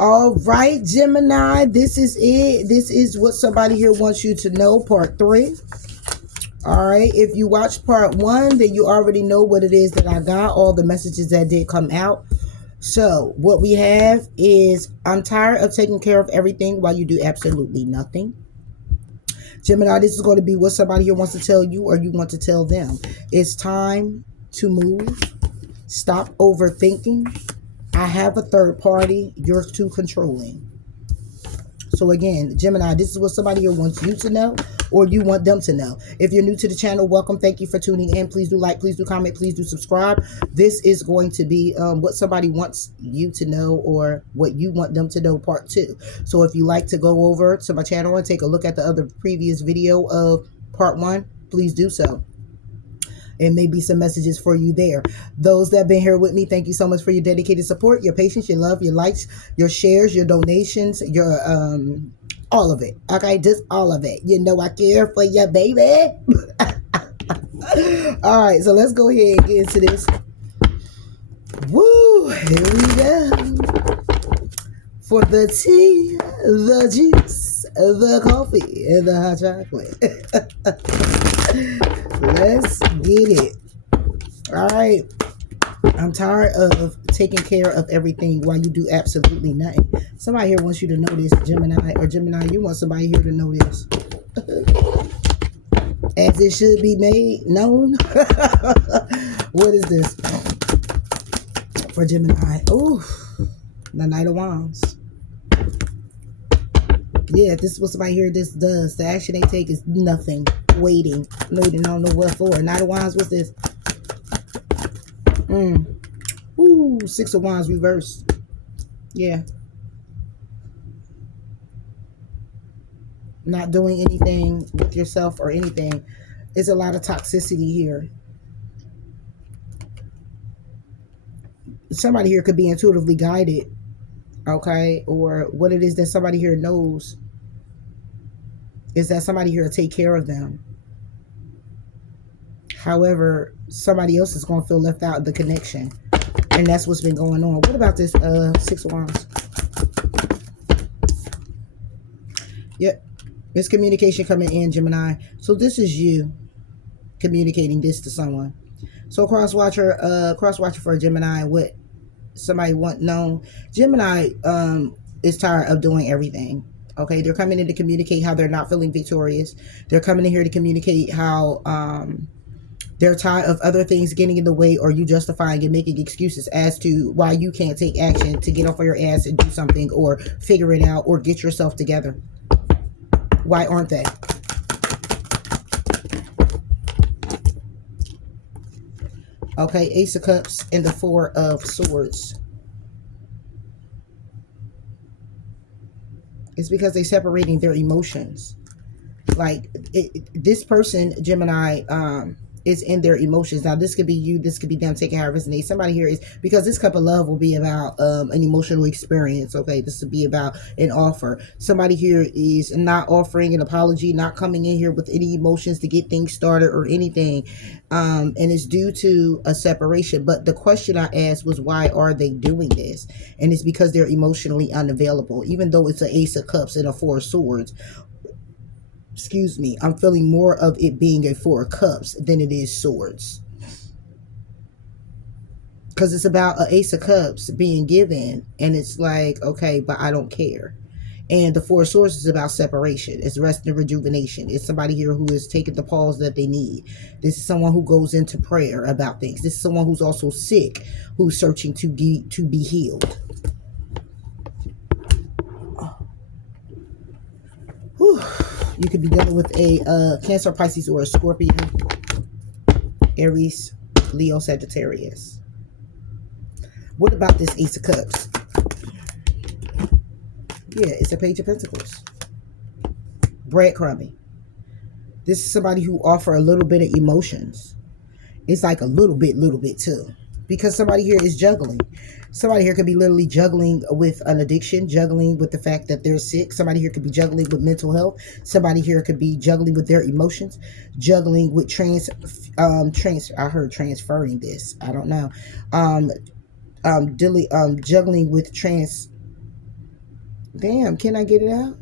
All right, Gemini, this is it. This is what somebody here wants you to know, part 3. All right, if you watched part 1, then you already know what it is that I got, all the messages that did come out. So what we have is, I'm tired of taking care of everything while you do absolutely nothing. Gemini, this is going to be what somebody here wants to tell you or you want to tell them. It's time to move. Stop overthinking. I have a third party. You're too controlling. So again, Gemini, this is what somebody here wants you to know or you want them to know. If you're new to the channel, welcome. Thank you for tuning in. Please do like, please do comment, please do subscribe. This is going to be what somebody wants you to know or what you want them to know, part 2. So if you like to go over to my channel and take a look at the other previous video of part 1, please do so. It may be some messages for you there. Those that have been here with me, thank you so much for your dedicated support, your patience, your love, your likes, your shares, your donations, your all of it. Okay, just all of it. You know I care for you, baby. All right, so let's go ahead and get into this. Woo, here we go. For the tea, the juice, the coffee, and the hot chocolate. Let's get it. All right. I'm tired of taking care of everything while you do absolutely nothing. Somebody here wants you to know this, Gemini, or Gemini, you want somebody here to know this. As it should be made known. What is this? For Gemini. Ooh, the Knight of Wands. Yeah, this is what somebody here this does. The action they take is nothing. Waiting. No, they don't know what for. Knight of Wands, what's this? Ooh, 6 of Wands reversed. Yeah. Not doing anything with yourself or anything. There's a lot of toxicity here. Somebody here could be intuitively guided. Okay, or what it is that somebody here knows is that somebody here will take care of them. However, somebody else is going to feel left out of the connection, and that's what's been going on. What about this 6 of Wands? Yep, there's communication coming in, Gemini. So this is you communicating this to someone. So cross watcher for a Gemini, what somebody want known. Gemini is tired of doing everything. Okay, they're coming in to communicate how they're not feeling victorious. They're coming in here to communicate how they're tired of other things getting in the way, or you justifying and making excuses as to why you can't take action to get off of your ass and do something or figure it out or get yourself together. Why aren't they? Okay, Ace of Cups and the 4 of Swords. It's because they're separating their emotions. Like, this person, Gemini, is in their emotions. Now, this could be you, this could be them, taking how it resonates. Somebody here is, because this cup of love will be about an emotional experience. Okay, this will be about an offer. Somebody here is not offering an apology, not coming in here with any emotions to get things started or anything, and it's due to a separation. But the question I asked was, why are they doing this? And it's because they're emotionally unavailable. Even though it's an Ace of Cups and a 4 of Swords, excuse me, I'm feeling more of it being a 4 of Cups than it is Swords. Because it's about an Ace of Cups being given, and it's like, okay, but I don't care. And the 4 of Swords is about separation. It's rest and rejuvenation. It's somebody here who is taking the pause that they need. This is someone who goes into prayer about things. This is someone who's also sick, who's searching to be healed. Whew. You could be dealing with a Cancer, Pisces, or a Scorpio, Aries, Leo, Sagittarius. What about this Ace of Cups? Yeah, it's a Page of Pentacles. Breadcrumbing. This is somebody who offer a little bit of emotions. It's like a little bit too. Because somebody here is juggling. Somebody here could be literally juggling with an addiction, juggling with the fact that they're sick. Somebody here could be juggling with mental health. Somebody here could be juggling with their emotions, juggling with I heard transferring this. I don't know. Juggling with Damn, can I get it out?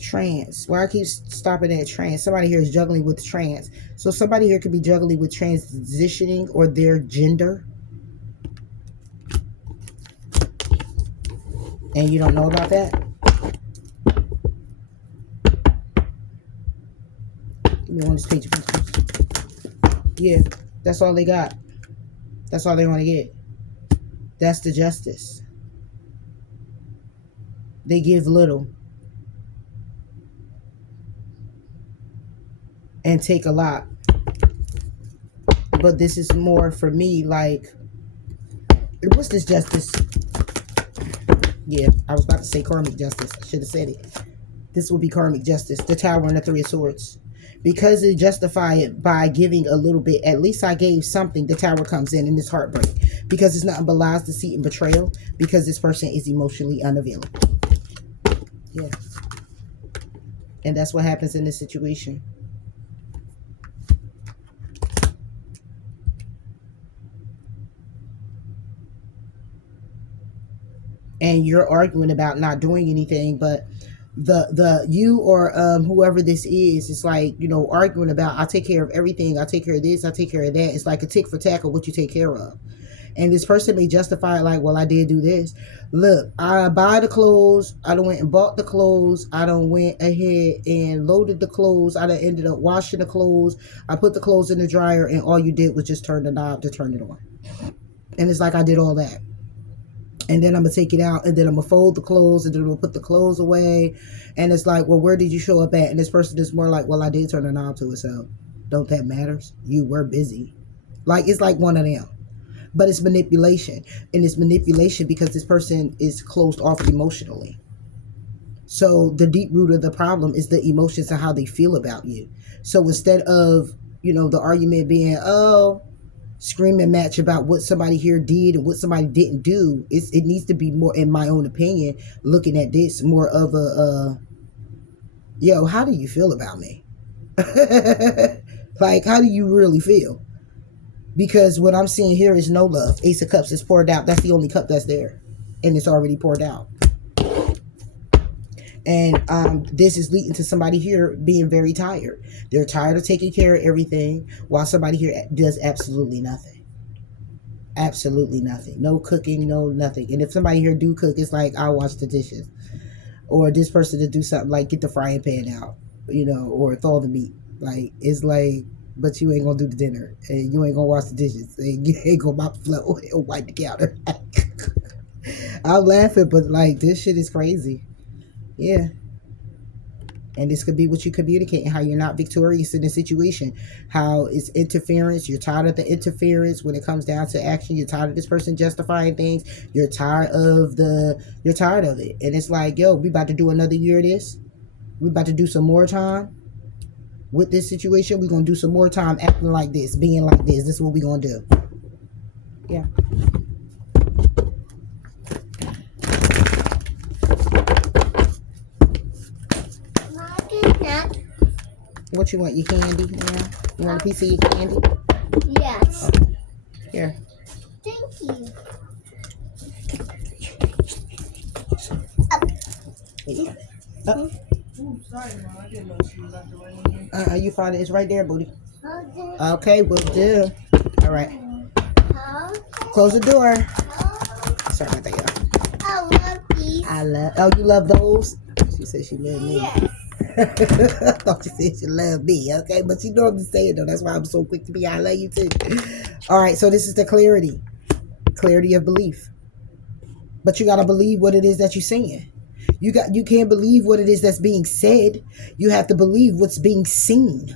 Trans. Why I keep stopping at trans? Somebody here is juggling with trans. So somebody here could be juggling with transitioning or their gender. And you don't know about that? Give me on this page. Yeah, that's all they got. That's all they want to get. That's the justice. They give little and take a lot. But this is more for me like, what's this justice? Yeah, I was about to say karmic justice. I should have said it. This will be karmic justice. The Tower and the Three of Swords. Because they justify it by giving a little bit. At least I gave something. The Tower comes in and it's heartbreak. Because it's nothing but lies, deceit, and betrayal. Because this person is emotionally unavailable. Yeah. And that's what happens in this situation. And you're arguing about not doing anything, but the you or whoever this is, it's like, you know, arguing about, I take care of everything, I take care of this, I take care of that. It's like a tick for tack of what you take care of. And this person may justify it like, well, I did do this. Look, I buy the clothes, I done went and bought the clothes, I done went ahead and loaded the clothes, I done ended up washing the clothes, I put the clothes in the dryer, and all you did was just turn the knob to turn it on. And it's like I did all that. And then I'm going to take it out, and then I'm going to fold the clothes, and then I'm going to put the clothes away. And it's like, well, where did you show up at? And this person is more like, well, I did turn the knob to it, so don't that matters? You were busy. Like, it's like one of them. But it's manipulation. And it's manipulation because this person is closed off emotionally. So the deep root of the problem is the emotions and how they feel about you. So instead of, you know, the argument being, oh, screaming match about what somebody here did and what somebody didn't do, it needs to be more, in my own opinion, looking at this more of a yo, how do you feel about me? Like, how do you really feel? Because what I'm seeing here is no love. Ace of Cups is poured out. That's the only cup that's there, and it's already poured out. And this is leading to somebody here being very tired. They're tired of taking care of everything, while somebody here does absolutely nothing. Absolutely nothing. No cooking, no nothing. And if somebody here do cook, it's like, I'll wash the dishes. Or this person to do something like get the frying pan out, you know, or thaw the meat. Like, it's like, but you ain't gonna do the dinner, and you ain't gonna wash the dishes, and you ain't gonna mop the floor or wipe the counter. I'm laughing, but like, this shit is crazy. Yeah. And this could be what you communicate, and how you're not victorious in the situation. How it's interference. You're tired of the interference when it comes down to action. You're tired of this person justifying things. You're tired of it. And it's like, yo, we about to do another year of this. We about to do some more time with this situation. We're going to do some more time acting like this, being like this. This is what we're going to do. Yeah. What you want? Your candy now? You want a piece of your candy? Yes. Oh. Here. Thank you. Oh. Ooh, sorry, Mom. I didn't know she was out the way. You find it. It's right there, booty. Okay. Okay, will do. All right. Close the door. Sorry about that, y'all. I love these. Oh, you love those? She said she loved me. Yes. I thought she said she loved me, okay? But she normally say it, though. That's why I'm so quick to be, I love you, too. All right, so this is the clarity. Clarity of belief. But you got to believe what it is that you're saying. You can't believe what it is that's being said. You have to believe what's being seen.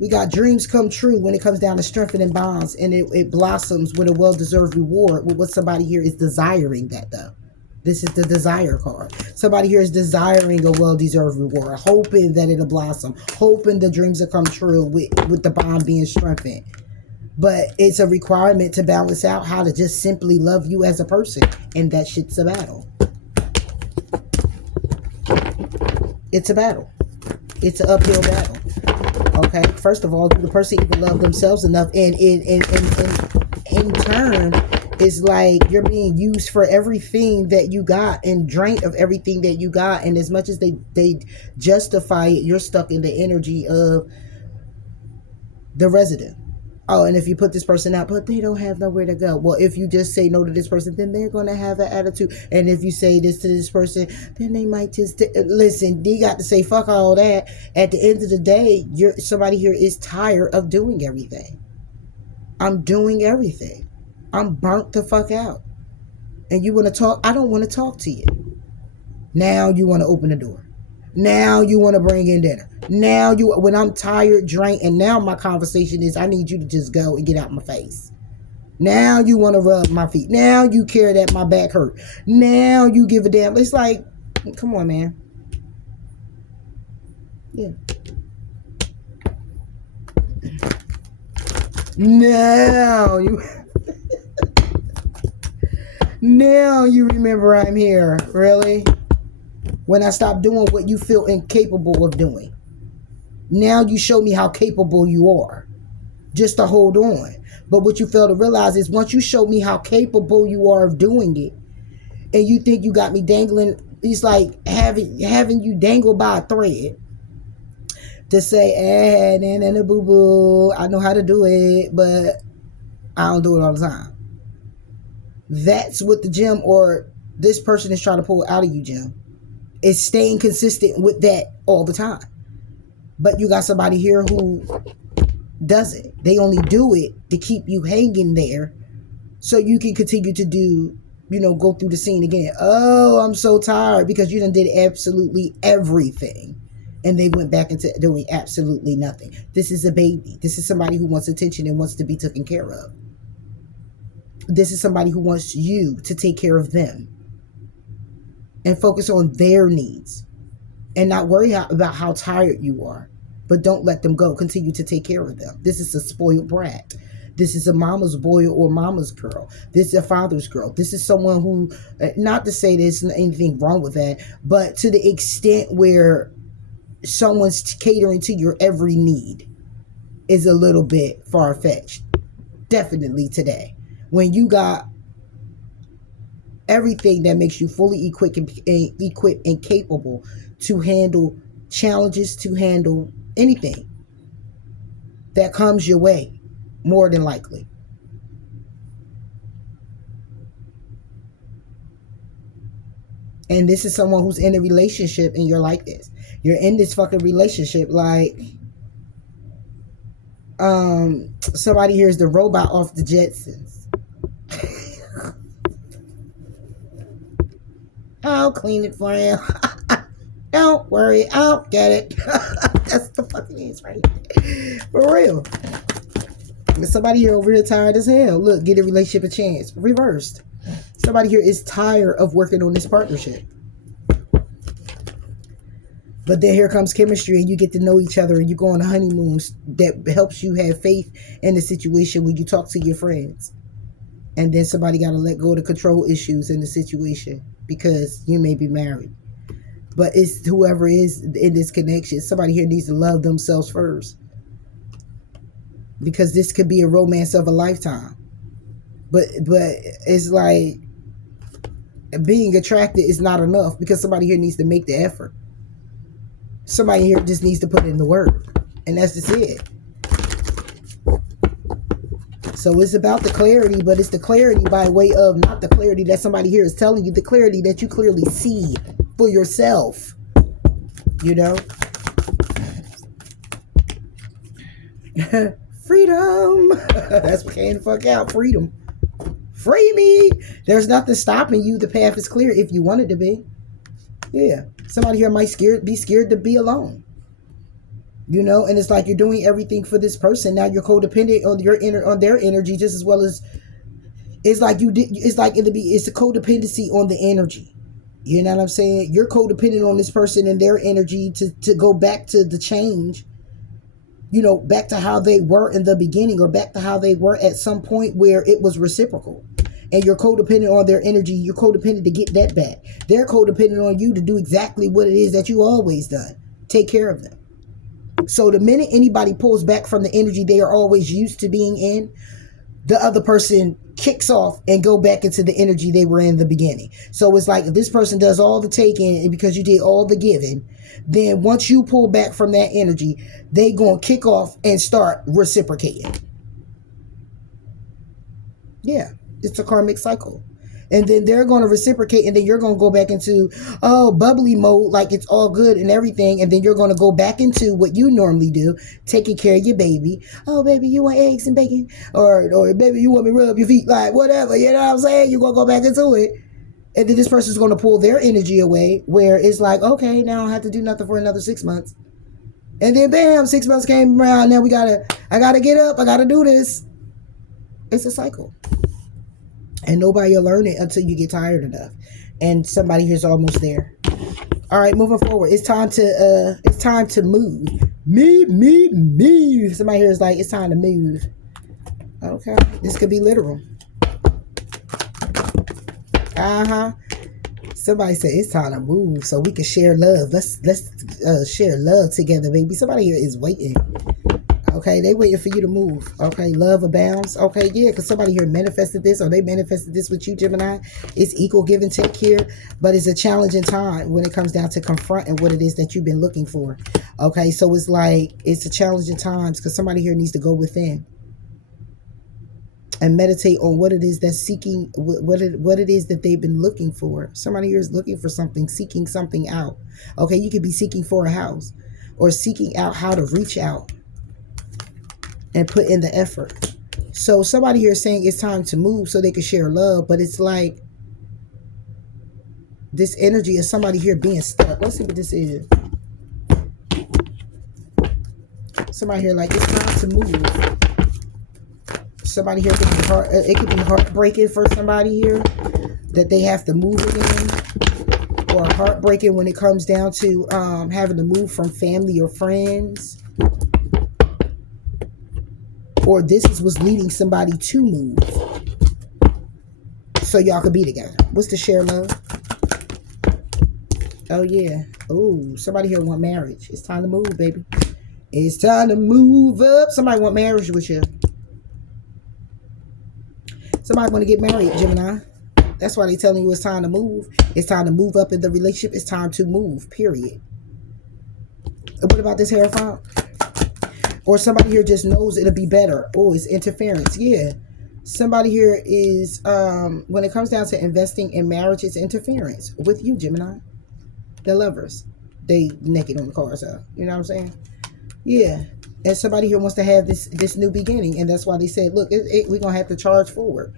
We got dreams come true when it comes down to strengthening bonds, and it blossoms with a well-deserved reward with what somebody here is desiring that, though. This is the desire card. Somebody here is desiring a well-deserved reward, hoping that it'll blossom, hoping the dreams will come true with the bond being strengthened. But it's a requirement to balance out how to just simply love you as a person, and that shit's a battle. It's a battle. It's an uphill battle. Okay, first of all, do the person even love themselves enough, and in turn, It's like you're being used for everything that you got and drained of everything that you got. And as much as they justify it, you're stuck in the energy of the resident. Oh, and if you put this person out, but they don't have nowhere to go. Well, if you just say no to this person, then they're going to have an attitude. And if you say this to this person, then they might just listen. You got to say fuck all that. At the end of the day, somebody here is tired of doing everything. I'm doing everything. I'm burnt the fuck out. And you want to talk? I don't want to talk to you. Now you want to open the door. Now you want to bring in dinner. Now when I'm tired, drained, and now my conversation is, I need you to just go and get out my face. Now you want to rub my feet. Now you care that my back hurt. Now you give a damn. It's like, come on, man. Yeah. Now you now you remember I'm here. Really? When I stop doing what you feel incapable of doing. Now you show me how capable you are. Just to hold on. But what you fail to realize is once you show me how capable you are of doing it, and you think you got me dangling, it's like having you dangled by a thread to say, boo boo, I know how to do it, but I don't do it all the time. That's what the gem or this person is trying to pull out of you, Jim. Is staying consistent with that all the time. But you got somebody here who doesn't. They only do it to keep you hanging there so you can continue to do, go through the scene again. Oh, I'm so tired because you done did absolutely everything. And they went back into doing absolutely nothing. This is a baby. This is somebody who wants attention and wants to be taken care of. This is somebody who wants you to take care of them and focus on their needs and not worry about how tired you are, but don't let them go. Continue to take care of them. This is a spoiled brat. This is a mama's boy or mama's girl. This is a father's girl. This is someone who, not to say there's anything wrong with that, but to the extent where someone's catering to your every need is a little bit far-fetched. Definitely today. When you got everything that makes you fully equipped and capable to handle challenges, to handle anything that comes your way, more than likely. And this is someone who's in a relationship and you're like this. You're in this fucking relationship like somebody here is the robot off the Jetsons. I'll clean it for you. Don't worry, I'll get it. That's the fucking is right. For real. There's somebody here over here tired as hell. Look, get a relationship a chance. Reversed. Somebody here is tired of working on this partnership. But then here comes chemistry and you get to know each other and you go on honeymoons that helps you have faith in the situation when you talk to your friends. And then somebody got to let go of the control issues in the situation because you may be married. But it's whoever is in this connection. Somebody here needs to love themselves first. Because this could be a romance of a lifetime. But it's like being attracted is not enough because somebody here needs to make the effort. Somebody here just needs to put in the work. And that's just it. So it's about the clarity, but it's the clarity by way of not the clarity that somebody here is telling you, the clarity that you clearly see for yourself. You know? Freedom. That's what came the fuck out. Freedom. Free me. There's nothing stopping you. The path is clear if you want it to be. Yeah. Somebody here might be scared to be alone. You know, and it's like you're doing everything for this person. Now you're codependent on their energy just as well as it's like it's a codependency on the energy. You know what I'm saying? You're codependent on this person and their energy to go back to the change. You know, back to how they were in the beginning or back to how they were at some point where it was reciprocal. And you're codependent on their energy. You're codependent to get that back. They're codependent on you to do exactly what it is that you always done. Take care of them. So the minute anybody pulls back from the energy they are always used to being in, the other person kicks off and go back into the energy they were in the beginning. So it's like if this person does all the taking and because you did all the giving, then once you pull back from that energy, they gonna kick off and start reciprocating. Yeah, it's a karmic cycle. And then they're going to reciprocate, and then you're going to go back into, bubbly mode, like it's all good and everything. And then you're going to go back into what you normally do, taking care of your baby. Oh, baby, you want eggs and bacon? Or baby, you want me to rub your feet? Like, whatever, you know what I'm saying? You're going to go back into it. And then this person's going to pull their energy away, where it's like, okay, now I don't have to do nothing for another 6 months. And then, bam, 6 months came around. Now I got to get up. I got to do this. It's a cycle. And nobody will learn it until you get tired enough. And somebody here's almost there. All right, moving forward. It's time to move. Move. Somebody here is like, it's time to move. Okay. This could be literal. Somebody said it's time to move so we can share love. Let's share love together, baby. Somebody here is waiting. Okay, they waiting for you to move. Okay, love abounds. Okay, yeah, because somebody here manifested this, or they manifested this with you, Gemini. It's equal give and take here, but it's a challenging time when it comes down to confronting what it is that you've been looking for. Okay, so it's like, it's a challenging times because somebody here needs to go within and meditate on what it is that's seeking, what it is that they've been looking for. Somebody here is looking for something, seeking something out. Okay, you could be seeking for a house or seeking out how to reach out and put in the effort. So somebody here is saying it's time to move so they can share love, but it's like this energy is somebody here being stuck. Let's see what this is. Somebody here like it's time to move. Somebody here could be it could be heartbreaking for somebody here that they have to move again, or heartbreaking when it comes down to having to move from family or friends. Or this is what's leading somebody to move so y'all could be together. What's the share love? Oh, yeah. Oh, somebody here want marriage. It's time to move, baby. It's time to move up. Somebody want marriage with you. Somebody want to get married, Gemini. That's why they telling you it's time to move. It's time to move up in the relationship. It's time to move, period. What about this Hierophant? Or somebody here just knows it'll be better. Oh, it's interference. Yeah. Somebody here is, when it comes down to investing in marriage, it's interference with you, Gemini. The lovers. They naked on the cards out. You know what I'm saying? Yeah. And somebody here wants to have this new beginning. And that's why they said, look, we're going to have to charge forward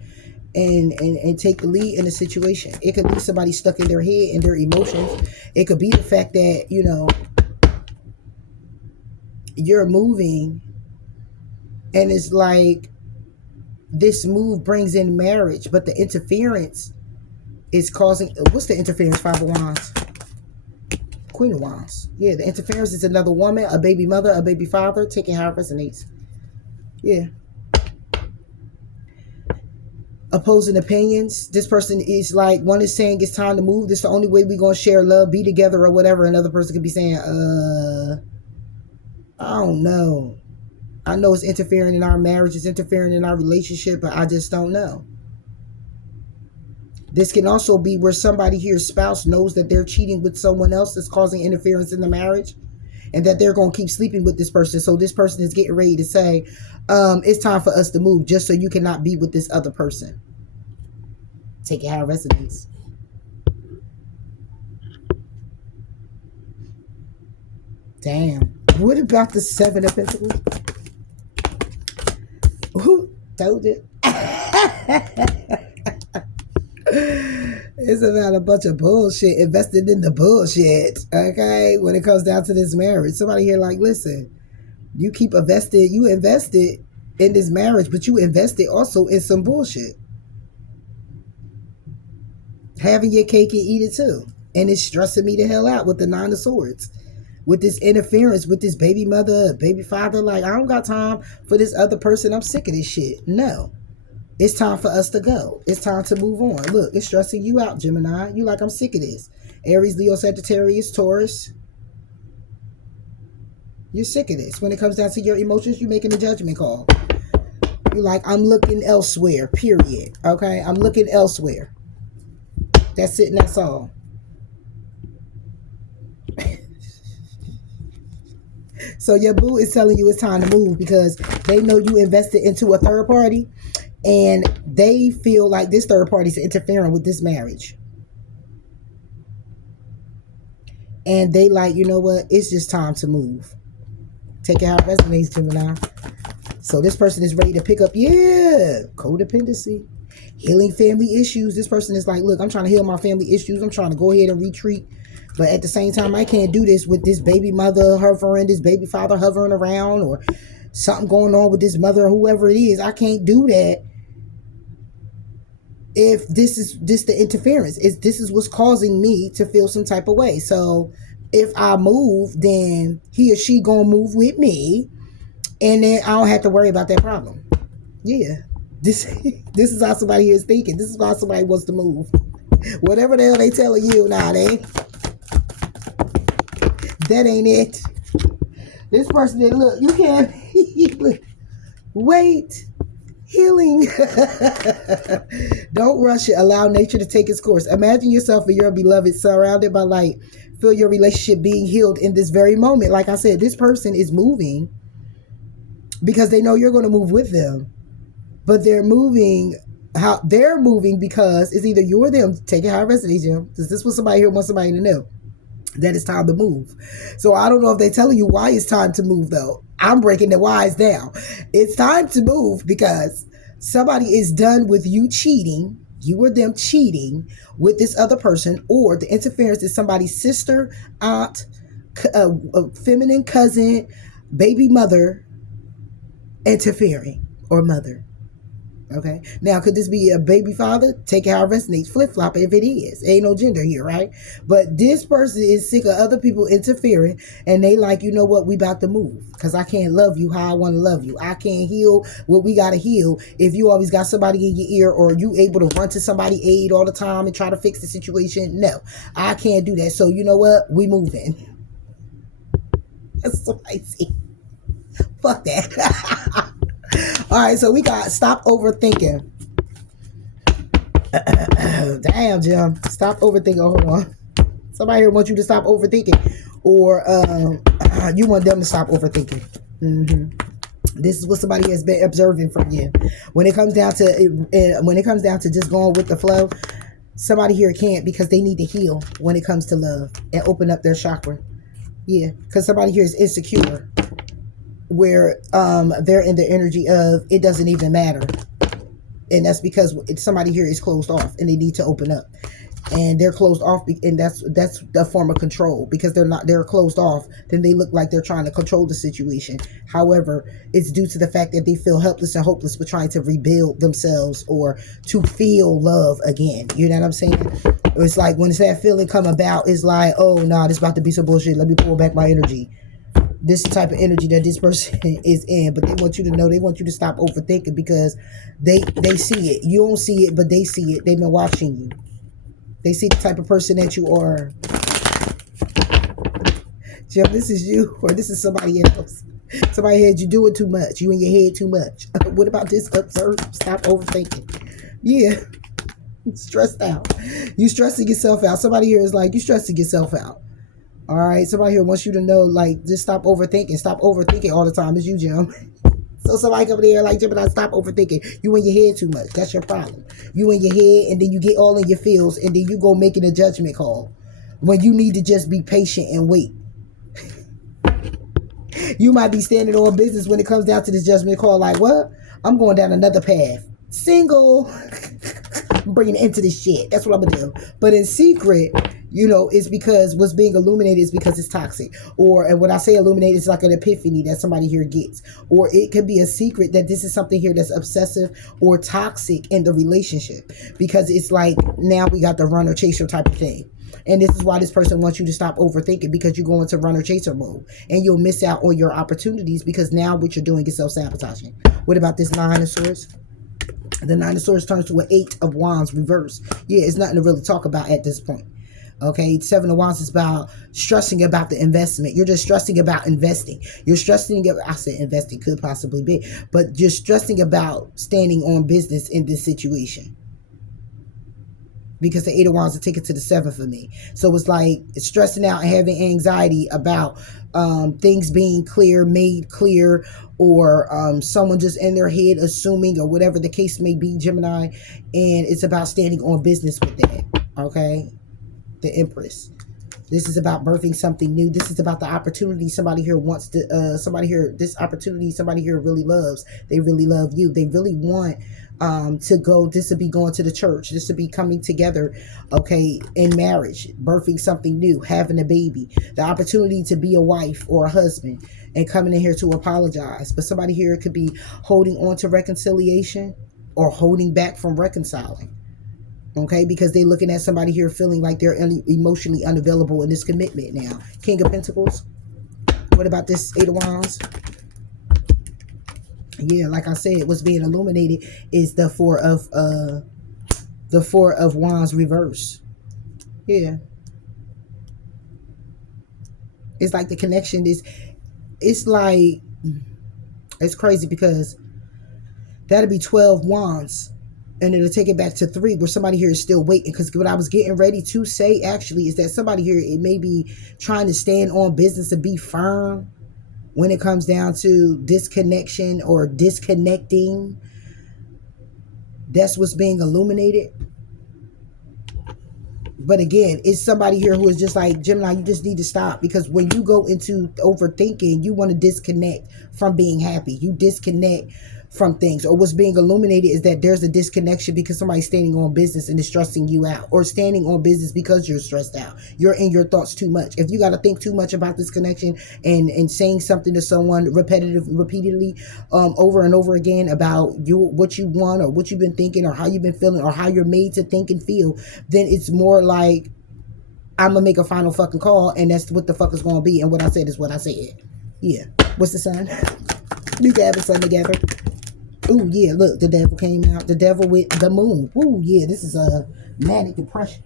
and take the lead in the situation. It could be somebody stuck in their head and their emotions. It could be the fact that, you know, you're moving and it's like this move brings in marriage, but the interference is causing, what's the interference? Five of Wands. Queen of Wands. Yeah, the interference is another woman, a baby mother, a baby father, taking how it resonates. Yeah. Opposing opinions. This person is like, one is saying it's time to move. This is the only way we're going to share love, be together or whatever. Another person could be saying, I don't know. I know it's interfering in our marriage, it's interfering in our relationship, but I just don't know. This can also be where somebody here's spouse knows that they're cheating with someone else that's causing interference in the marriage, and that they're going to keep sleeping with this person. So this person is getting ready to say, it's time for us to move just so you cannot be with this other person. Take it how it resonates. Damn. What about the Seven of Pentacles? Who told it? It's about a bunch of bullshit invested in the bullshit. Okay, when it comes down to this marriage, somebody here like, listen, you invested in this marriage, but you invested also in some bullshit. Having your cake and eat it too, and it's stressing me the hell out with the Nine of Swords. With this interference, with this baby mother, baby father, like, I don't got time for this other person. I'm sick of this shit. No. It's time for us to go. It's time to move on. Look, it's stressing you out, Gemini. You like, I'm sick of this. Aries, Leo, Sagittarius, Taurus. You're sick of this. When it comes down to your emotions, you're making a judgment call. You're like, I'm looking elsewhere, period. Okay? I'm looking elsewhere. That's it and that's all. So your boo is telling you it's time to move because they know you invested into a third party and they feel like this third party is interfering with this marriage. And they like, you know what? It's just time to move. Take it how it resonates, Gemini. So this person is ready to pick up, codependency, healing family issues. This person is like, look, I'm trying to heal my family issues. I'm trying to go ahead and retreat. But at the same time, I can't do this with this baby mother hovering, this baby father hovering around, or something going on with this mother or whoever it is. I can't do that if this is the interference. This is what's causing me to feel some type of way. So if I move, then he or she gonna move with me, and then I don't have to worry about that problem. Yeah. This is how somebody here is thinking. This is why somebody wants to move. Whatever the hell they telling you, that ain't it. This person did, look, you can't wait. Healing. Don't rush it. Allow nature to take its course. Imagine yourself and your beloved surrounded by light. Feel your relationship being healed in this very moment. Like I said, this person is moving because they know you're going to move with them. But they're moving because it's either you or them. Take it how it resonates, Jim. Because this is what somebody here wants somebody to know. That it's time to move. So I don't know if they're telling you why it's time to move, though. I'm breaking the whys down. It's time to move because somebody is done with you cheating, you or them cheating with this other person, or the interference is somebody's sister, aunt, a feminine cousin, baby mother interfering, or mother. Okay. Now, could this be a baby father? Take it how it resonates. Flip flop if it is. Ain't no gender here, right? But this person is sick of other people interfering, and they like, you know what? We about to move because I can't love you how I want to love you. I can't heal what we got to heal if you always got somebody in your ear, or you able to run to somebody aid all the time and try to fix the situation. No, I can't do that. So you know what? We moving. That's so I see. Fuck that. All right, so we got stop overthinking. Damn, Jim. Stop overthinking. Hold on. Somebody here wants you to stop overthinking, or you want them to stop overthinking. This is what somebody has been observing from you. When it comes down to just going with the flow, somebody here can't because they need to heal when it comes to love and open up their chakra. Yeah, because somebody here is insecure, where they're in the energy of it doesn't even matter, and that's because somebody here is closed off and they need to open up, and they're closed off, and that's the form of control, because they're closed off. Then they look like they're trying to control the situation. However, it's due to the fact that they feel helpless and hopeless with trying to rebuild themselves or to feel love again. You know what I'm saying? It's like when it's that feeling come about, it's like, oh nah, this about to be some bullshit, let me pull back my energy. This type of energy that this person is in. But they want you to know, they want you to stop overthinking, because they see it. You don't see it, but they see it. They've been watching you. They see the type of person that you are. Jim, this is you, or this is somebody else. Somebody had you doing too much. You in your head too much. What about this? Observe. Stop overthinking. Yeah. Stressed out. You stressing yourself out. Somebody here is like, you stressing yourself out. All right, somebody here wants you to know, like, just stop overthinking. Stop overthinking all the time. It's you, Jim. So somebody come there like, Gemini, stop overthinking. You in your head too much. That's your problem. You in your head, and then you get all in your feels, and then you go making a judgment call when you need to just be patient and wait. You might be standing on business when it comes down to this judgment call, like, what? I'm going down another path. Single. I'm bringing it into this shit. That's what I'm gonna do. But in secret, you know, it's because what's being illuminated is because it's toxic. And when I say illuminated, it's like an epiphany that somebody here gets. Or it could be a secret that this is something here that's obsessive or toxic in the relationship. Because it's like, now we got the runner chaser type of thing. And this is why this person wants you to stop overthinking, because you go into runner chaser mode and you'll miss out on your opportunities, because now what you're doing is self-sabotaging. What about this Nine of Swords? The Nine of Swords turns to an Eight of Wands reverse. Yeah, it's nothing to really talk about at this point. Okay, Seven of Wands is about stressing about the investment. You're just stressing about investing. You're stressing about, I said investing could possibly be, but you're stressing about standing on business in this situation. Because the Eight of Wands will take it to the Seven for me. So it's like stressing out and having anxiety about things being clear, made clear, or someone just in their head assuming, or whatever the case may be, Gemini. And it's about standing on business with that. Okay, the Empress. This is about birthing something new. This is about the opportunity somebody here wants to, somebody here, this opportunity somebody here really loves. They really love you. They really want to go, this would be going to the church. This would be coming together, okay, in marriage, birthing something new, having a baby. The opportunity to be a wife or a husband and coming in here to apologize. But somebody here could be holding on to reconciliation or holding back from reconciling. Okay, because they're looking at somebody here feeling like they're emotionally unavailable in this commitment now. King of Pentacles. What about this Eight of Wands? Yeah, like I said, what's being illuminated is the Four of Wands reverse. Yeah. It's like the connection is, it's like, it's crazy because that'll be 12 wands. And it'll take it back to 3 where somebody here is still waiting. Because what I was getting ready to say actually is that somebody here, it may be trying to stand on business to be firm when it comes down to disconnection or disconnecting. That's what's being illuminated. But again, it's somebody here who is just like, Gemini, you just need to stop. Because when you go into overthinking, you want to disconnect from being happy. You disconnect from things. Or what's being illuminated is that there's a disconnection because somebody's standing on business and is stressing you out. Or standing on business because you're stressed out. You're in your thoughts too much. If you got to think too much about this connection and saying something to someone repeatedly over and over again about what you want or what you've been thinking or how you've been feeling or how you're made to think and feel, then it's more like, I'm going to make a final fucking call and that's what the fuck is going to be. And what I said is what I said. Yeah. What's the sun? You can have the sun together. Ooh, yeah, look, the devil came out. The devil with the moon. Ooh, yeah, this is a manic depression.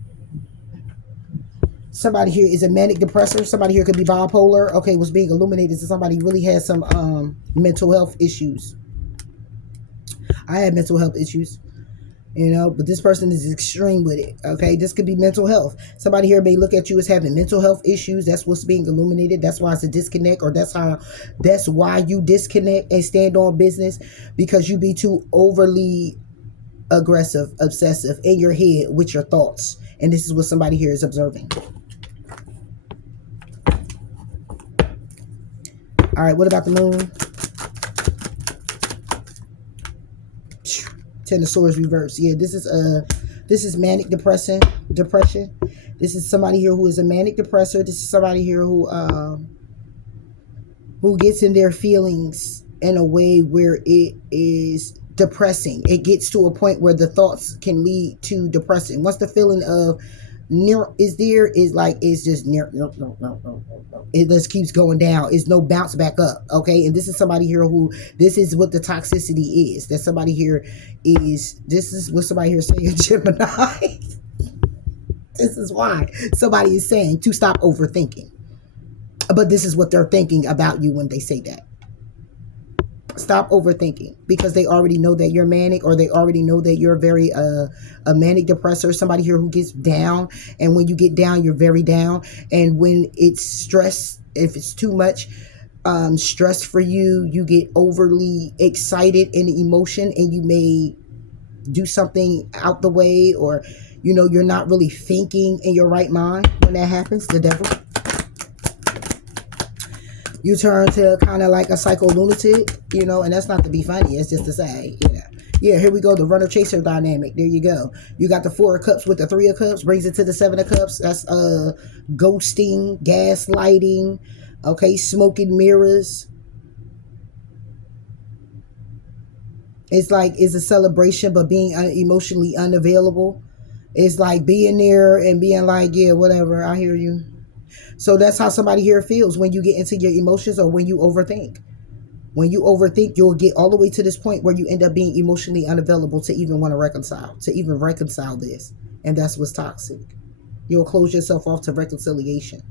Somebody here is a manic depressor. Somebody here could be bipolar. Okay, what's being illuminated is somebody really has some mental health issues. I had mental health issues, you know, but this person is extreme with it. Okay, this could be mental health. Somebody here may look at you as having mental health issues. That's what's being illuminated. That's why it's a disconnect, or that's why you disconnect and stand on business, because you be too overly aggressive, obsessive in your head with your thoughts. And this is what somebody here is observing. All right, what about the moon? Ten of Swords reverse. Yeah, this is manic depression. This is somebody here who is a manic depressor. This is somebody here who gets in their feelings in a way where it is depressing. It gets to a point where the thoughts can lead to depressing. Once the feeling of near is there, is like, it's just near, no. It just keeps going down. It's no bounce back up. Okay, and this is somebody here who, this is what the toxicity is. That somebody here is, this is what somebody here is saying, Gemini. This is why somebody is saying to stop overthinking. But this is what they're thinking about you when they say that. Stop overthinking, because they already know that you're manic, or they already know that you're very a manic depressor. Somebody here who gets down, and when you get down, you're very down. And when it's stress, if it's too much stress for you, you get overly excited in emotion, and you may do something out the way, or you know, you're not really thinking in your right mind when that happens. The devil. You turn to kind of like a psycho lunatic, you know, and that's not to be funny. It's just to say, yeah. Yeah, here we go. The runner-chaser dynamic. There you go. You got the 4 of cups with the 3 of cups. Brings it to the 7 of cups. That's ghosting, gaslighting, okay, smoking mirrors. It's like, it's a celebration, but being emotionally unavailable. It's like being there and being like, yeah, whatever, I hear you. So that's how somebody here feels when you get into your emotions, or when you overthink. When you overthink, you'll get all the way to this point where you end up being emotionally unavailable to even want to reconcile, to even reconcile this. And that's what's toxic. You'll close yourself off to reconciliation.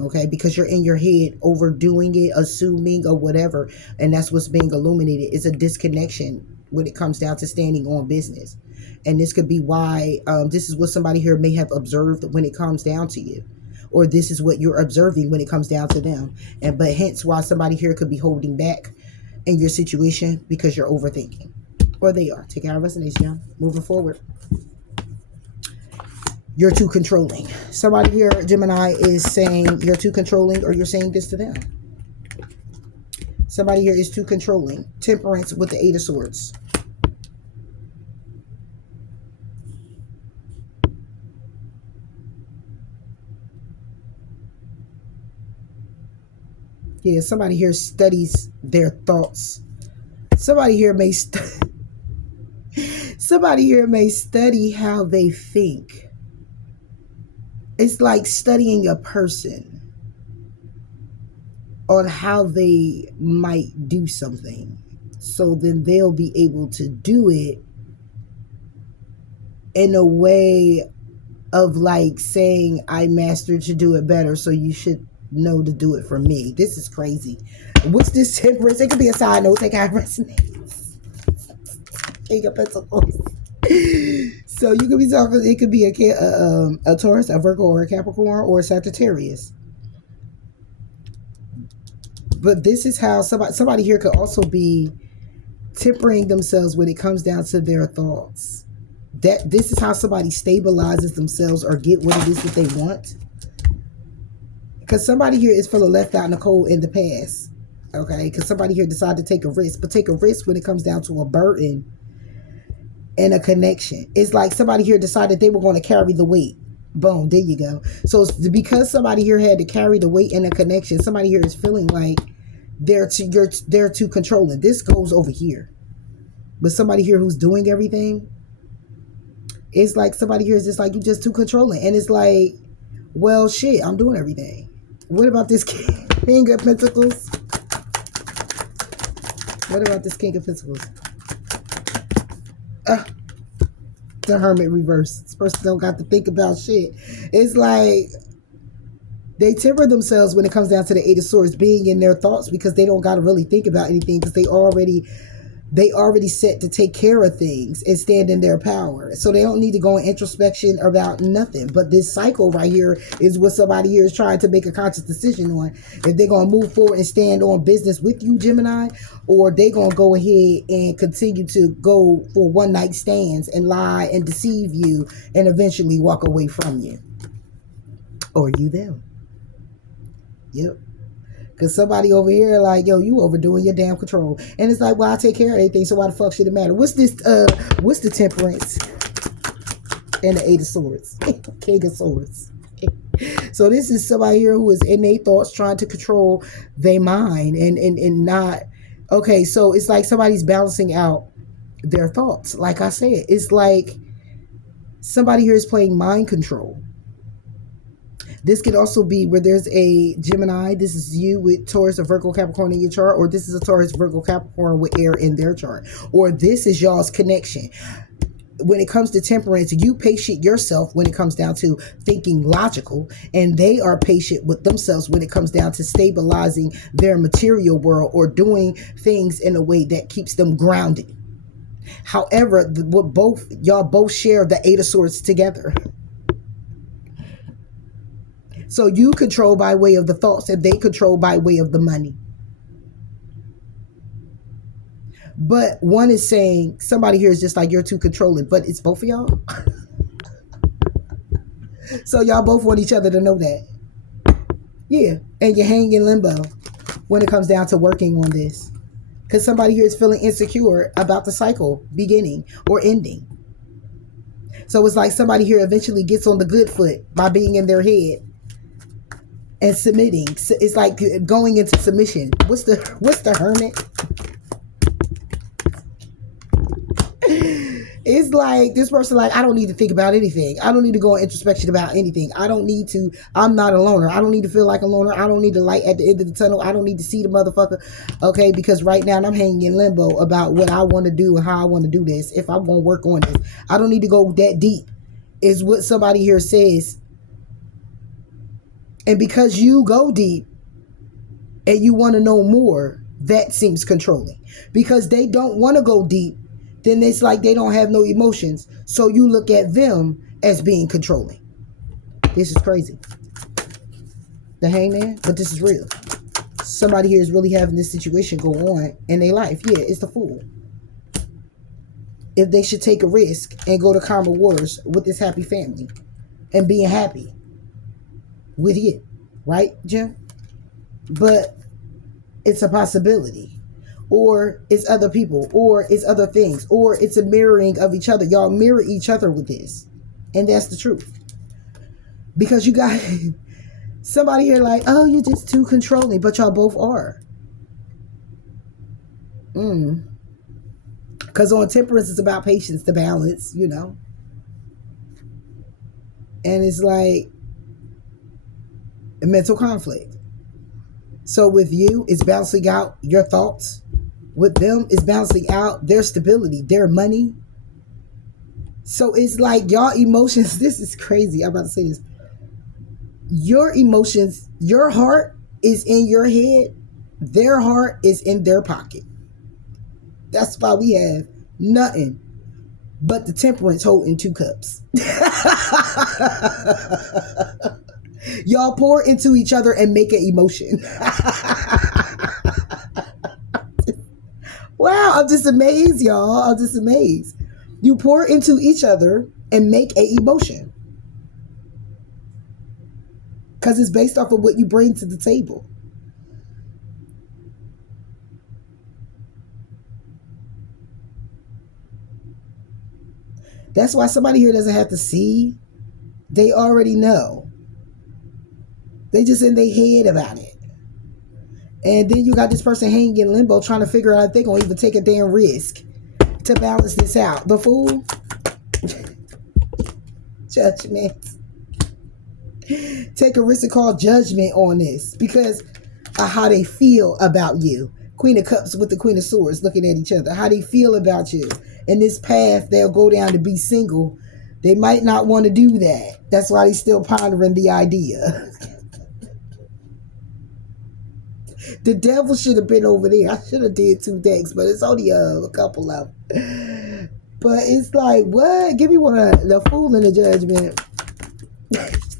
Okay, because you're in your head overdoing it, assuming or whatever, and that's what's being illuminated. It's a disconnection when it comes down to standing on business. And this could be why this is what somebody here may have observed when it comes down to you, or this is what you're observing when it comes down to them. And but hence why somebody here could be holding back in your situation because you're overthinking, or they are. Take our resonance, young. Moving forward. You're too controlling. Somebody here, Gemini, is saying you're too controlling, or you're saying this to them. Somebody here is too controlling. Temperance with the 8 of Swords. Yeah, somebody here studies their thoughts. Somebody here may somebody here may study how they think. It's like studying a person on how they might do something. So then they'll be able to do it in a way of like saying, I mastered to do it better, so you should know to do it for me. This is crazy. What's this temperance? It could be a side note. Take out resonates. King of Pentacles. So you could be talking, it could be a Taurus, a Virgo, or a Capricorn, or a Sagittarius. But this is how somebody here could also be tempering themselves when it comes down to their thoughts. That this is how somebody stabilizes themselves or get what it is that they want. Because somebody here is feeling left out in the cold in the past. Okay, because somebody here decided to take a risk, but take a risk when it comes down to a burden and a connection. It's like somebody here decided they were going to carry the weight. Boom, there you go. So because somebody here had to carry the weight and a connection, somebody here is feeling like they're too controlling. This goes over here. But somebody here who's doing everything, it's like somebody here is just like, you just too controlling. And it's like, well, shit, I'm doing everything. What about this King of Pentacles? What about this King of Pentacles? The Hermit reverse. This person don't got to think about shit. It's like they temper themselves when it comes down to the 8 of Swords, being in their thoughts, because they don't got to really think about anything, because they already set to take care of things and stand in their power. So they don't need to go in introspection about nothing. But this cycle right here is what somebody here is trying to make a conscious decision on. If they're going to move forward and stand on business with you, Gemini, or they're going to go ahead and continue to go for one night stands and lie and deceive you and eventually walk away from you. Or you them. Yep. Because somebody over here like, yo, you overdoing your damn control. And it's like, well, I take care of everything, so why the fuck should it matter? What's this, what's the Temperance and the 8 of Swords? King of Swords. So this is somebody here who is in their thoughts, trying to control their mind and not, okay, so it's like somebody's balancing out their thoughts. Like I said, it's like somebody here is playing mind control. This could also be where there's a Gemini. This is you with Taurus or Virgo Capricorn in your chart. Or this is a Taurus Virgo Capricorn with air in their chart. Or this is y'all's connection. When it comes to temperance, you patient yourself when it comes down to thinking logical. And they are patient with themselves when it comes down to stabilizing their material world or doing things in a way that keeps them grounded. However, y'all both share the 8 of Swords together. So you control by way of the thoughts and they control by way of the money. But one is saying, somebody here is just like, you're too controlling, but it's both of y'all. So y'all both want each other to know that. Yeah. And you hang in limbo when it comes down to working on this. Because somebody here is feeling insecure about the cycle beginning or ending. So it's like somebody here eventually gets on the good foot by being in their head and submitting. It's like going into submission. What's the Hermit? It's like this person like, I don't need to think about anything. I don't need to go in introspection about anything. I'm not a loner. I don't need to feel like a loner. I don't need the light at the end of the tunnel. I don't need to see the motherfucker. Okay, because right now I'm hanging in limbo about what I want to do and how I want to do this. If I'm going to work on this, I don't need to go that deep is what somebody here says. And because you go deep and you want to know more, that seems controlling. Because they don't want to go deep, then it's like they don't have no emotions. So you look at them as being controlling. This is crazy. The Hangman, but this is real. Somebody here is really having this situation go on in their life. Yeah, it's the Fool. If they should take a risk and go to Karma Wars with this happy family and being happy with it, right, Jim? But it's a possibility, or it's other people, or it's other things, or it's a mirroring of each other. Y'all mirror each other with this, and that's the truth. Because you got somebody here like, oh, you're just too controlling, but y'all both are. Because on Temperance, it's about patience, the balance, you know. And it's like a mental conflict. So with you, it's balancing out your thoughts. With them, it's balancing out their stability, their money. So it's like y'all emotions, this is crazy. I'm about to say this. Your emotions, your heart is in your head. Their heart is in their pocket. That's why we have nothing but the Temperance holding 2 cups. Y'all pour into each other and make an emotion. Wow, I'm just amazed, y'all. I'm just amazed. You pour into each other and make an emotion. Because it's based off of what you bring to the table. That's why somebody here doesn't have to see. They already know. They just in their head about it. And then you got this person hanging in limbo trying to figure out if they're going to even take a damn risk to balance this out. The Fool. Judgment. Take a risk and call judgment on this because of how they feel about you. Queen of Cups with the Queen of Swords looking at each other. How they feel about you. And this path they'll go down to be single. They might not want to do that. That's why they're still pondering the idea. The devil should have been over there. I should have did 2 decks, but it's only a couple of them. But it's like, what? Give me one of the Fool and the Judgment.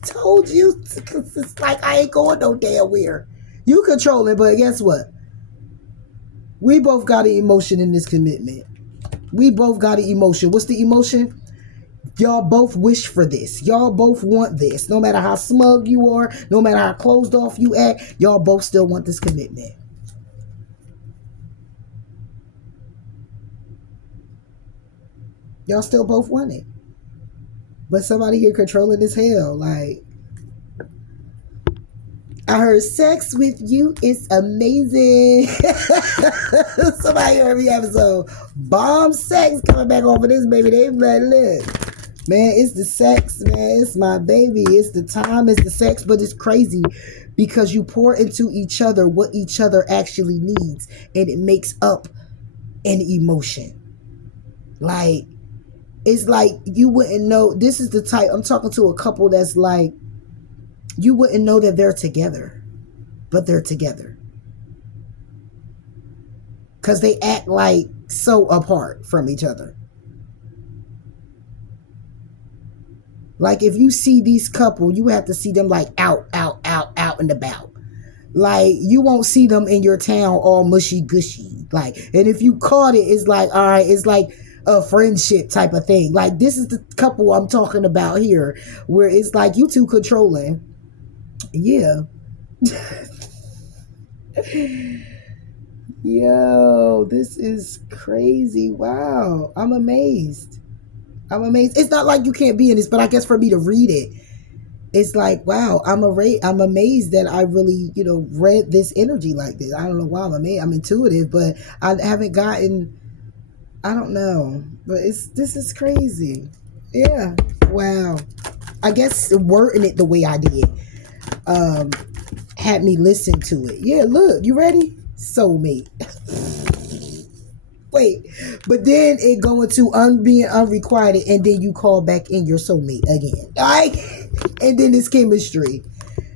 Told you. It's like I ain't going no damn where. You control it, but guess what? We both got an emotion in this commitment. We both got an emotion. What's the emotion? Y'all both wish for this. Y'all both want this. No matter how smug you are, no matter how closed off you act, y'all both still want this commitment. Y'all still both want it. But somebody here controlling as hell. Like, I heard sex with you is amazing. Somebody heard me having some bomb sex coming back over this baby. They like, look. Man, it's the sex, man. It's my baby. It's the time. It's the sex. But it's crazy because you pour into each other what each other actually needs. And it makes up an emotion. Like, it's like you wouldn't know. This is the type. I'm talking to a couple that's like, you wouldn't know that they're together. But they're together. Because they act like so apart from each other. Like, if you see these couple, you have to see them like out and about. Like, you won't see them in your town all mushy gushy. Like, and if you caught it, it's like, all right, it's like a friendship type of thing. Like, this is the couple I'm talking about here, where it's like you two controlling. Yeah. Yo, this is crazy. Wow. I'm amazed. It's not like you can't be in this, but I guess for me to read it, it's like, wow, I'm amazed that I really, read this energy like this. I don't know why I'm amazed. I'm intuitive, but I haven't gotten, I don't know. But this is crazy. Yeah. Wow. I guess wording it the way I did had me listen to it. Yeah, look, you ready? Soulmate. Wait, but then it go into being unrequited, and then you call back in your soulmate again. All right, and then it's chemistry.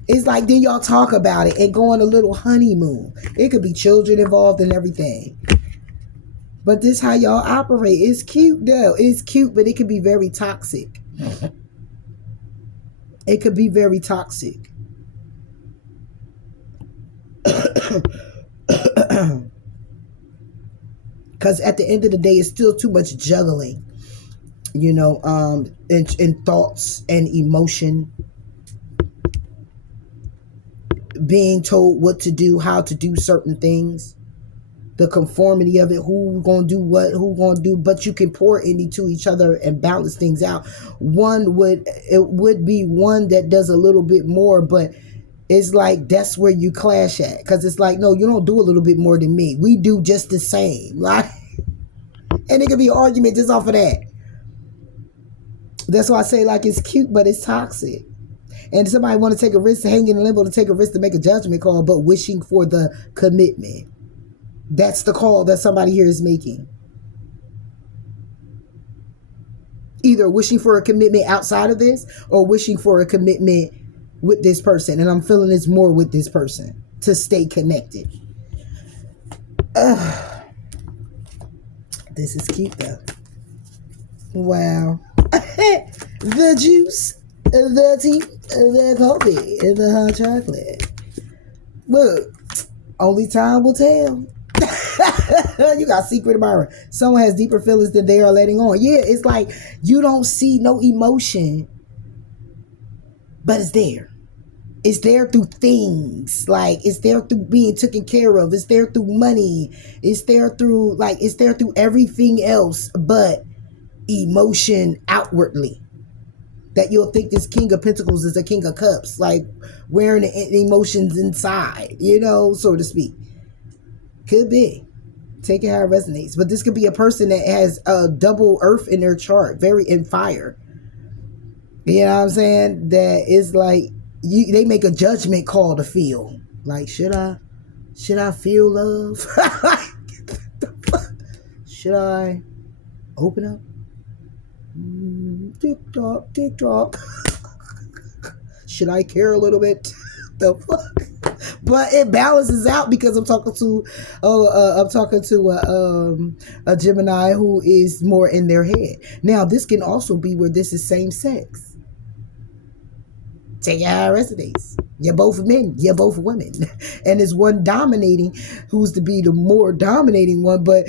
It's like then y'all talk about it and go on a little honeymoon. It could be children involved and everything. But this how y'all operate. It's cute though. It's cute, but it could be very toxic. It could be very toxic. Because at the end of the day, it's still too much juggling, in thoughts and emotion, being told what to do, how to do certain things, the conformity of it, who gonna do what, who gonna do, but you can pour into each other and balance things out. It would be one that does a little bit more, but it's like that's where you clash at, because it's like, no, you don't do a little bit more than me. We do just the same, right? And it could be an argument just off of that. That's why I say, like, it's cute, but it's toxic. And somebody want to take a risk, hang in limbo to take a risk to make a judgment call, but wishing for the commitment. That's the call that somebody here is making. Either wishing for a commitment outside of this or wishing for a commitment with this person. And I'm feeling it's more with this person to stay connected. This is cute though. Wow. The juice, the tea, the coffee, and the hot chocolate. Look, only time will tell. You got secret admirer. Someone has deeper feelings than they are letting on. Yeah, it's like you don't see no emotion, but it's there. It's there through things. Like, it's there through being taken care of. It's there through money. It's there through everything else but emotion outwardly. That you'll think this King of Pentacles is a King of Cups, like wearing the emotions inside, so to speak. Could be. Take it how it resonates. But this could be a person that has a double earth in their chart, very in fire. You know what I'm saying? That is like, they make a judgment call to feel. Like, should I feel love? Should I open up? Tick tock, tick tock. Should I care a little bit? The fuck? But it balances out because I'm talking to a Gemini who is more in their head. Now, this can also be where this is same sex. Take it how it resonates. You're both men, you're both women. And there's one dominating who's to be the more dominating one, but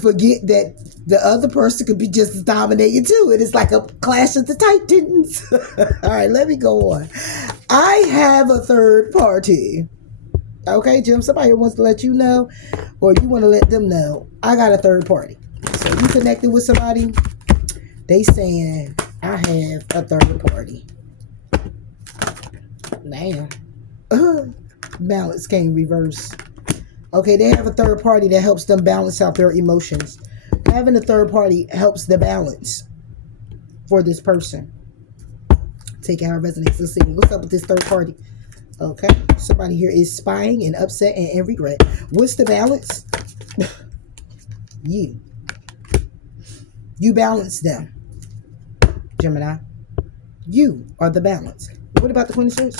forget that the other person could be just as dominating too. And it's like a clash of the titans. All right, let me go on. I have a third party. Okay, Jim, somebody wants to let you know, or you want to let them know, I got a third party. So you connected with somebody, they saying, I have a third party. Damn. Balance came reverse. Okay, they have a third party that helps them balance out their emotions. Having a third party helps the balance for this person. Take out our resonates. Let's see. What's up with this third party? Okay. Somebody here is spying and upset and in regret. What's the balance? You balance them. Gemini. You are the balance. What about the Queen of Swords?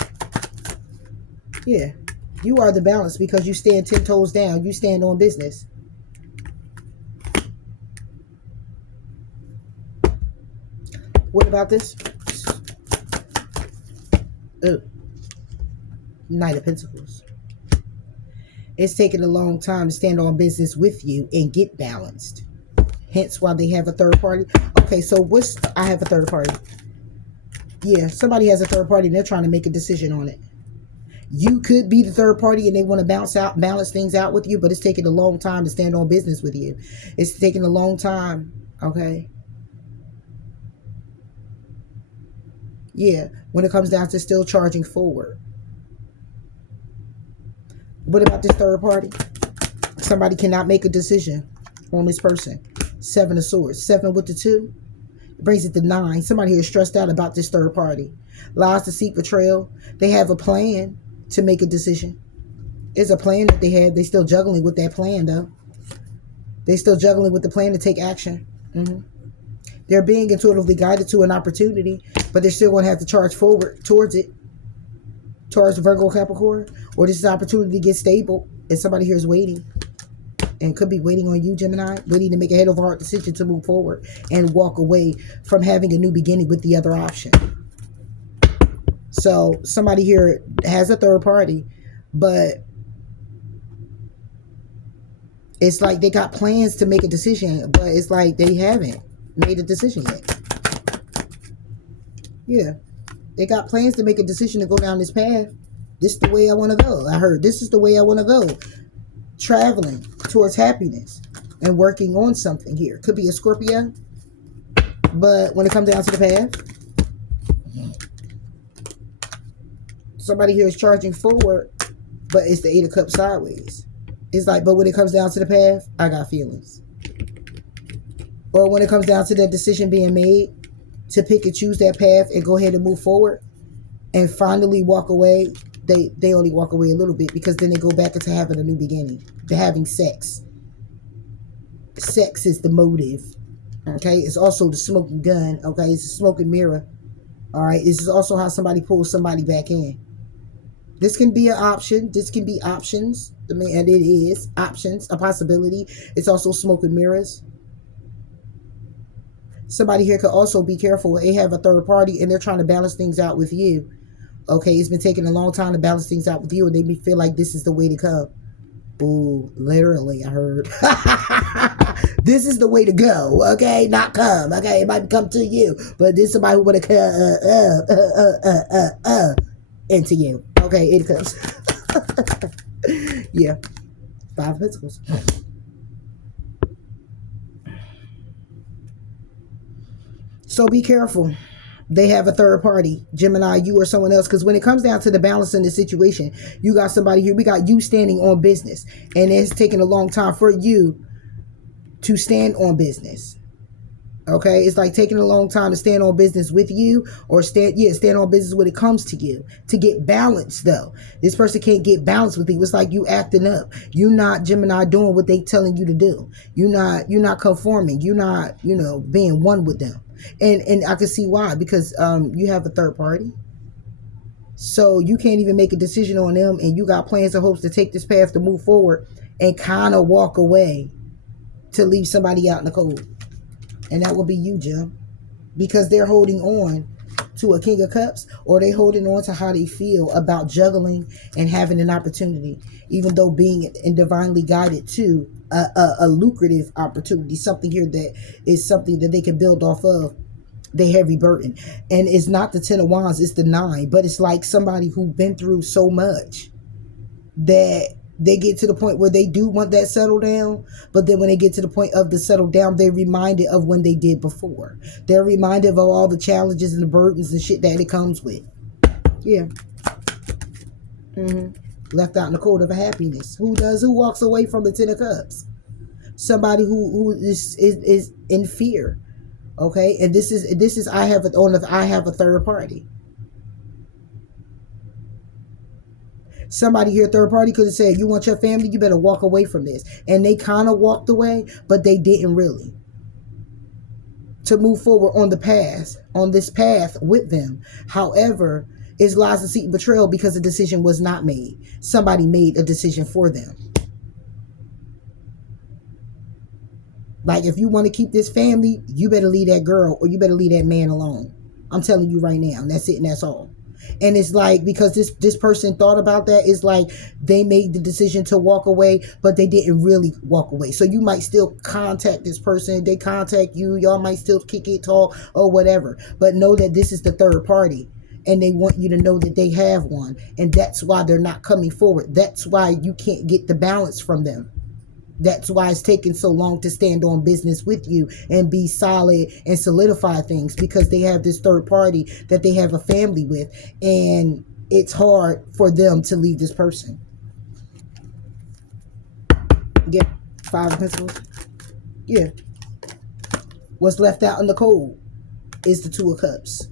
Yeah. You are the balance because you stand 10 toes down. You stand on business. What about this? Knight of Pentacles. It's taken a long time to stand on business with you and get balanced. Hence why they have a third party. Okay, so I have a third party. Yeah, somebody has a third party and they're trying to make a decision on it. You could be the third party and they want to balance things out with you, but it's taking a long time to stand on business with you. It's taking a long time, okay? Yeah, when it comes down to still charging forward. What about this third party? Somebody cannot make a decision on this person. 7 of Swords. 7 with the 2. Brings it to 9. Somebody here is stressed out about this third party. Lies, deceit, betrayal. They have a plan to make a decision. It's a plan that they have. They're still juggling with that plan, though. They still juggling with the plan to take action. They're being intuitively guided to an opportunity, but they're still going to have to charge forward towards it, towards Virgo, Capricorn, or this is an opportunity to get stable, and somebody here is waiting, and could be waiting on you, Gemini, waiting to make a head over heart decision to move forward and walk away from having a new beginning with the other option. So somebody here has a third party, but it's like they got plans to make a decision, but it's like they haven't made a decision yet. Yeah. They got plans to make a decision to go down this path. This is the way I want to go. I heard this is the way I want to go. Traveling towards happiness and working on something here. Could be a Scorpio. But when it comes down to the path, somebody here is charging forward, but it's the Eight of Cups sideways. It's like, but when it comes down to the path, I got feelings. Or when it comes down to that decision being made to pick and choose that path and go ahead and move forward and finally walk away, they only walk away a little bit, because then they go back into having a new beginning. They're having sex. Sex is the motive. Okay? It's also the smoking gun. Okay? It's a smoking mirror. Alright? This is also how somebody pulls somebody back in. This can be an option. This can be options. I mean, and it is options, a possibility. It's also smoking mirrors. Somebody here could also be careful. They have a third party and they're trying to balance things out with you. Okay, it's been taking a long time to balance things out with you, and they feel like this is the way to come. Ooh, literally, I heard. This is the way to go, okay? Not come, okay? It might come to you, but this is somebody who want to come into you. Okay, it comes. Yeah. 5 of Pentacles. So be careful. They have a third party, Gemini, you or someone else, because when it comes down to the balance in the situation, you got somebody here. We got you standing on business, and it's taking a long time for you to stand on business. Okay, it's like taking a long time to stand on business with you, or stand on business when it comes to you. To get balance, though, this person can't get balance with you. It's like you acting up. You're not, Gemini, doing what they telling you to do. You're not conforming. You're not, being one with them. And I can see why, because you have a third party. So you can't even make a decision on them, and you got plans and hopes to take this path to move forward and kind of walk away to leave somebody out in the cold. And that will be you, Jim. Because they're holding on to a King of Cups, or they holding on to how they feel about juggling and having an opportunity, even though being divinely guided to a lucrative opportunity, something here that is something that they can build off of the heavy burden. And it's not the 10 of Wands, it's the 9, but it's like somebody who's been through so much that they get to the point where they do want that settle down, but then when they get to the point of the settle down, they're reminded of when they did before. They're reminded of all the challenges and the burdens and shit that it comes with. Yeah. Left out in the cold of a happiness. Who walks away from the 10 of Cups? Somebody who is in fear. Okay, and this is I have a third party. Somebody here, third party, could have said, you want your family, you better walk away from this. And they kind of walked away, but they didn't really. To move forward on this path with them. However, it's lies, deceit, and betrayal, because the decision was not made. Somebody made a decision for them. Like, if you want to keep this family, you better leave that girl, or you better leave that man alone. I'm telling you right now, and that's it, and that's all. And it's like, because this person thought about that, it's like they made the decision to walk away, but they didn't really walk away. So you might still contact this person. They contact you. Y'all might still kick it, talk, or whatever. But know that this is the third party. And they want you to know that they have one. And that's why they're not coming forward. That's why you can't get the balance from them. That's why it's taking so long to stand on business with you and be solid and solidify things, because they have this third party that they have a family with, and it's hard for them to leave this person. Yeah, 5 of Pentacles. Yeah. What's left out in the cold is the 2 of Cups.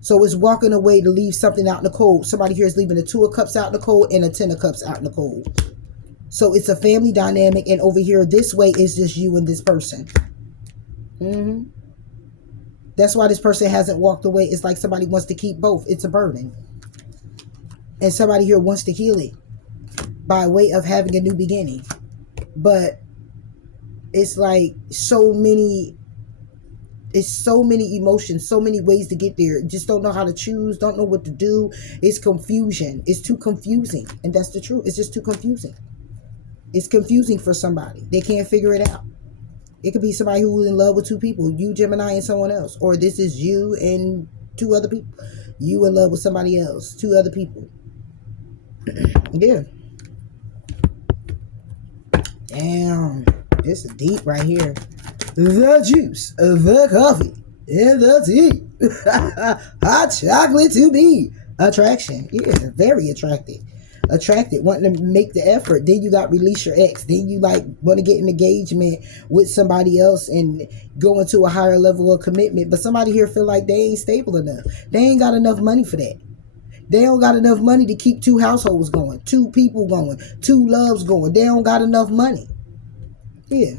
So it's walking away to leave something out in the cold. Somebody here is leaving a 2 of Cups out in the cold and a 10 of Cups out in the cold. So it's a family dynamic, and over here this way is just you and this person. That's why this person hasn't walked away. It's like somebody wants to keep both. It's a burden. And somebody here wants to heal it by way of having a new beginning. But it's like so many emotions, so many ways to get there. Just don't know how to choose, don't know what to do. It's confusion. It's too confusing. And that's the truth. It's just too confusing. It's confusing for somebody. They can't figure it out. It could be somebody who's in love with 2 people, you, Gemini, and someone else. Or this is you and 2 other people. You in love with somebody else, 2 other people. Yeah. Damn. This is deep right here. The juice, the coffee, and the tea. Hot chocolate to be. Attraction. Yeah, very attracted. Attracted, wanting to make the effort. Then you got release your ex. Then you like want to get an engagement with somebody else and go into a higher level of commitment. But somebody here feel like they ain't stable enough. They ain't got enough money for that. They don't got enough money to keep 2 households going, 2 people going, 2 loves going. They don't got enough money. Yeah.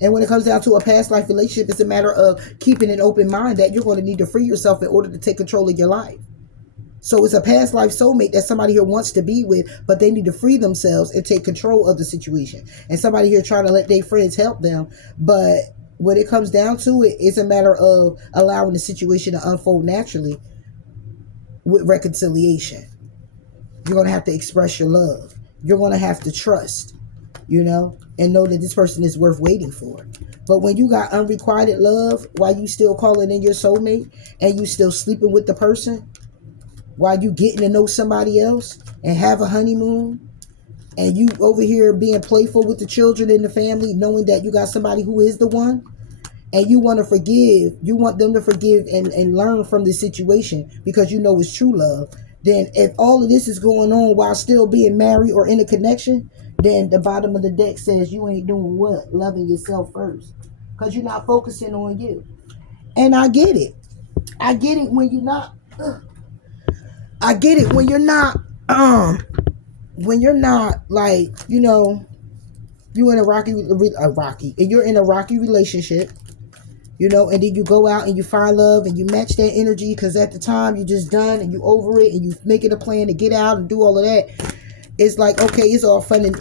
And when it comes down to a past life relationship, it's a matter of keeping an open mind that you're going to need to free yourself in order to take control of your life. So it's a past life soulmate that somebody here wants to be with, but they need to free themselves and take control of the situation. And somebody here trying to let their friends help them. But when it comes down to it, it's a matter of allowing the situation to unfold naturally with reconciliation. You're going to have to express your love. You're going to have to trust, and know that this person is worth waiting for. But when you got unrequited love, while you still calling in your soulmate and you still sleeping with the person, while you getting to know somebody else and have a honeymoon, and you over here being playful with the children in the family, knowing that you got somebody who is the one, and you want to forgive, you want them to forgive and learn from this situation because you know it's true love, then if all of this is going on while still being married or in a connection, then the bottom of the deck says you ain't doing what? Loving yourself first. Because you're not focusing on you. And I get it. I get it when you're not... I get it when you're not, like, you're in a rocky, and you're in a rocky relationship, and then you go out and you find love and you match that energy because at the time you're just done and you over it and you making a plan to get out and do all of that. It's like, okay, it's all fun and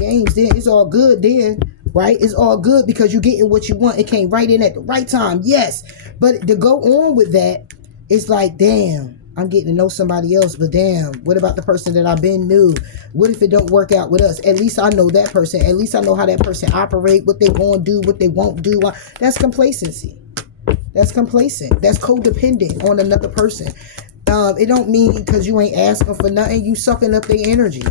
games. Then it's all good then, right? It's all good because you're getting what you want. It came right in at the right time. Yes. But to go on with that, it's like, damn. I'm getting to know somebody else, but damn, what about the person that I've been knew? What if it don't work out with us? At least I know that person. At least I know how that person operate, what they going to do, what they won't do. That's complacency. That's complacent. That's codependent on another person. It don't mean because you ain't asking for nothing, you sucking up their energy.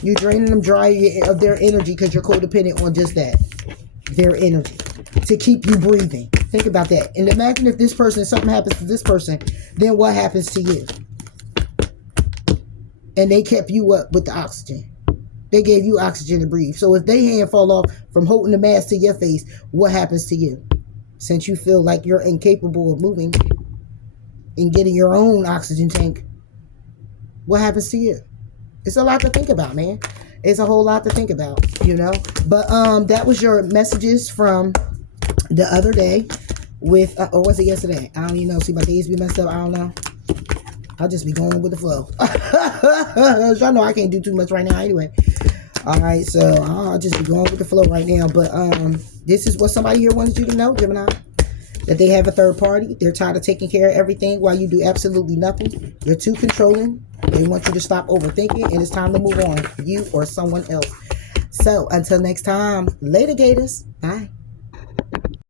You draining them dry of their energy because you're codependent on just that. Their energy. To keep you breathing. Think about that. And imagine if something happens to this person, then what happens to you? And they kept you up with the oxygen. They gave you oxygen to breathe. So if their hand fall off from holding the mask to your face, what happens to you? Since you feel like you're incapable of moving and getting your own oxygen tank, what happens to you? It's a lot to think about, man. It's a whole lot to think about, But that was your messages from the other day with, or was it yesterday? I don't even know. See, my days be messed up. I don't know. I'll just be going with the flow. Y'all know I can't do too much right now anyway. All right, so I'll just be going with the flow right now. But this is what somebody here wanted you to know, Gemini. That they have a third party. They're tired of taking care of everything while you do absolutely nothing. You're too controlling. They want you to stop overthinking. And it's time to move on. You or someone else. So until next time, later, Gators. Bye.